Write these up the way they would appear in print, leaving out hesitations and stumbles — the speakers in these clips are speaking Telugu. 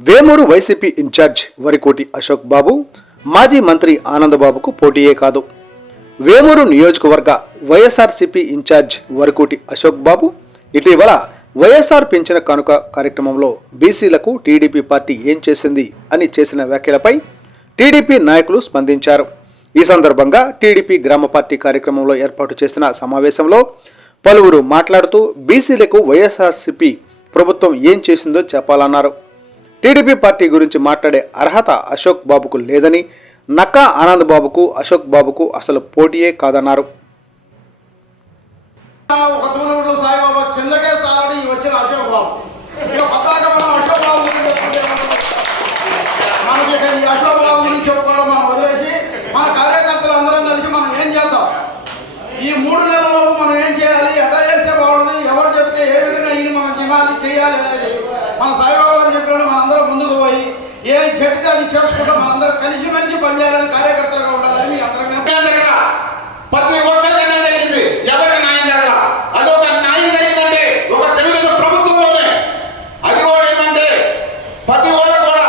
వేమూరు వైసీపీ ఇన్ఛార్జ్ వరికోటి అశోక్ బాబు మాజీ మంత్రి ఆనందబాబుకు పోటీయే కాదు. వేమూరు నియోజకవర్గ వైఎస్ఆర్సీపీ ఇన్ఛార్జ్ వరికోటి అశోక్ బాబు ఇటీవల వైఎస్ఆర్ పెంచిన కానుక కార్యక్రమంలో బీసీలకు టీడీపీ పార్టీ ఏం చేసింది అని చేసిన వ్యాఖ్యలపై టీడీపీ నాయకులు స్పందించారు. ఈ సందర్భంగా టీడీపీ గ్రామ పార్టీ కార్యక్రమంలో ఏర్పాటు చేసిన సమావేశంలో పలువురు మాట్లాడుతూ బీసీలకు వైఎస్ఆర్సీపీ ప్రభుత్వం ఏం చేసిందో చెప్పాలన్నారు. టీడీపీ పార్టీ గురించి మాట్లాడే అర్హత అశోక్ బాబుకు లేదని, నక్కా ఆనంద్ బాబుకు అశోక్ బాబుకు అసలు పోటీయే కాదన్నారు. ఈ 3 నెలల్లో మనం ఏం చేయాలి, ఎట్లా చేస్తే బాగుంటుంది, ఎవరు చెప్తే ఏ విధంగా ఇది మనం తినాలి చేయాలి అనేది మన సాయిబాబా గారు చెప్పినట్టు మనం అందరం ముందుకు పోయి ఏం చెప్తే అది చేసుకుంటాం. మన అందరం కలిసిమెలిసి పనిచేయాలని, కార్యకర్తలుగా ఉండాలని మీ అందరం ప్రతి ఒక్కరికి జరిగింది. ఎవరికి న్యాయం జరగల. అది ఒక న్యాయం జరిగిందంటే ఒక తెలుగుదేశం ప్రభుత్వంలోనే. అది కూడా ఏంటంటే ప్రతి ఒక్కరు కూడా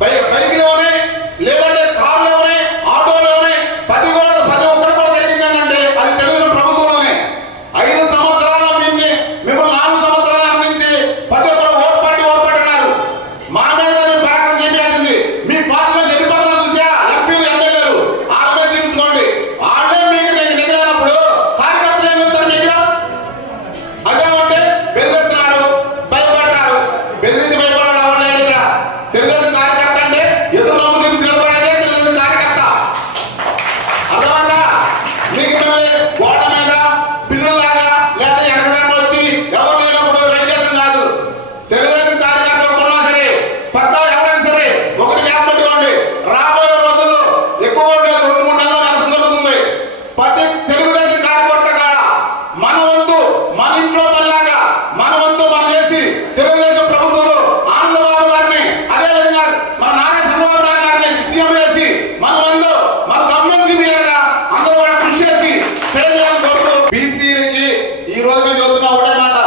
బైక్లోనే లేదంటే కార్లోనే ఆటోలోనే ప్రతి ఒక్కరు కూడా జరిగిందంటే అది తెలుగుదేశం ప్రభుత్వంలోనే. 5 సంవత్సరాల మిమ్మల్ని 4 సంవత్సరాల నుంచి ప్రతి ఒక్కరు ఓటు పార్టీ అన్నారు. మా మీద మీ పార్టీలో చెప్పాల్సింది. మీ పార్టీలో చెడిపోతున్న చూసా ఎంపీలు ఎమ్మెల్యేలు వాళ్ళ మీద తిరుగుకోండి. వాళ్ళే మీకు నిలబడినప్పుడు కార్యకర్తలు ఏం చెప్తారు మీకు? అదేమంటే బెదిరిస్తున్నారు, భయపడతారు. బెదిరించి భయపడాలి ఎవరు ఇక్కడ. తెలుగుదేశం కార్యకర్త అంటే ఎదురులోకి తిరిగి నిలబడేదే తెలుగుదేశం కార్యకర్త. అర్థమైందా? మీకు మళ్ళీ గోడ మీద పిల్లలాగా లేదా ఎడగడానికి వచ్చి ఎవరు లేనప్పుడు రైతేసం కాదు. తెలుగుదేశం కార్యకర్తలు ఉన్నా సరే పక్క ఎవరైనా సరే ఒకటి గ్యాప్ పెట్టుకోండి. రాబోయే రోజుల్లో ఎక్కువ 2-3 నెలలు నష్టం జరుగుతుంది. ప్రతి తెలుగుదేశం కార్యకర్త కాడ మన వంతు మన ఇంట్లో పనిలాగా మన వంతు మనం చేసి తెలుగుదేశం ప్రభుత్వంలో ఆనందబాబు గారిని అదేవిధంగా మన నారా చంద్రబాబు నాయుడు గారిని సీఎం చేసి మన వంతు మన గవర్నమెంట్ మీదుగా అందరూ కూడా కృషి చేసి చేయాలని కోరుతూ బీసీలకి ఈ రోజు మేము చదువుతున్నా ఒకటే మాట.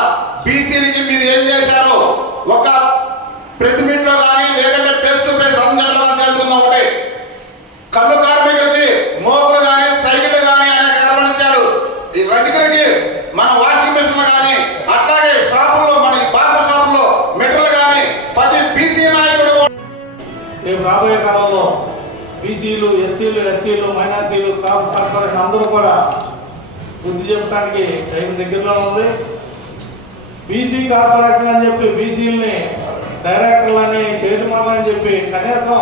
బీసీలకి మీరు ఏం చేశారు ఒక ప్రెస్ మీట్ లో కానీ లేదంటే ఫేస్ టు ఫేస్ రంజాన్లో కానీ తెలుసుకుందాం. ఒకటే కళ్ళు కార్మికులకి మోపులు కానీ సైకిళ్ళు కానీ అనేక గమనించాడు. ఈ రజకులకి మన వాషింగ్ మిషన్లు కానీ అట్లాగే షాపుల్లో మన బార్బర్ షాపుల్లో మెటీరియల్ కానీ ప్రతి బీసీ నాయకుడు రేపు రాబోయే కాలంలో బీసీలు, ఎస్సీలు, ఎస్టీలు, మైనార్టీలు, కార్పొరేషన్ అందరూ కూడా బుద్ధి చెప్పడానికి టైం దగ్గరలో ఉంది. బీసీ కార్పొరేషన్ అని చెప్పి బీసీలని డైరెక్టర్లని చైర్మన్లని చెప్పి కనీసం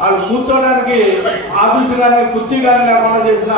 వాళ్ళు కూర్చోడానికి ఆఫీసు కానీ కుర్చీ కానీ లేకుండా చేసిన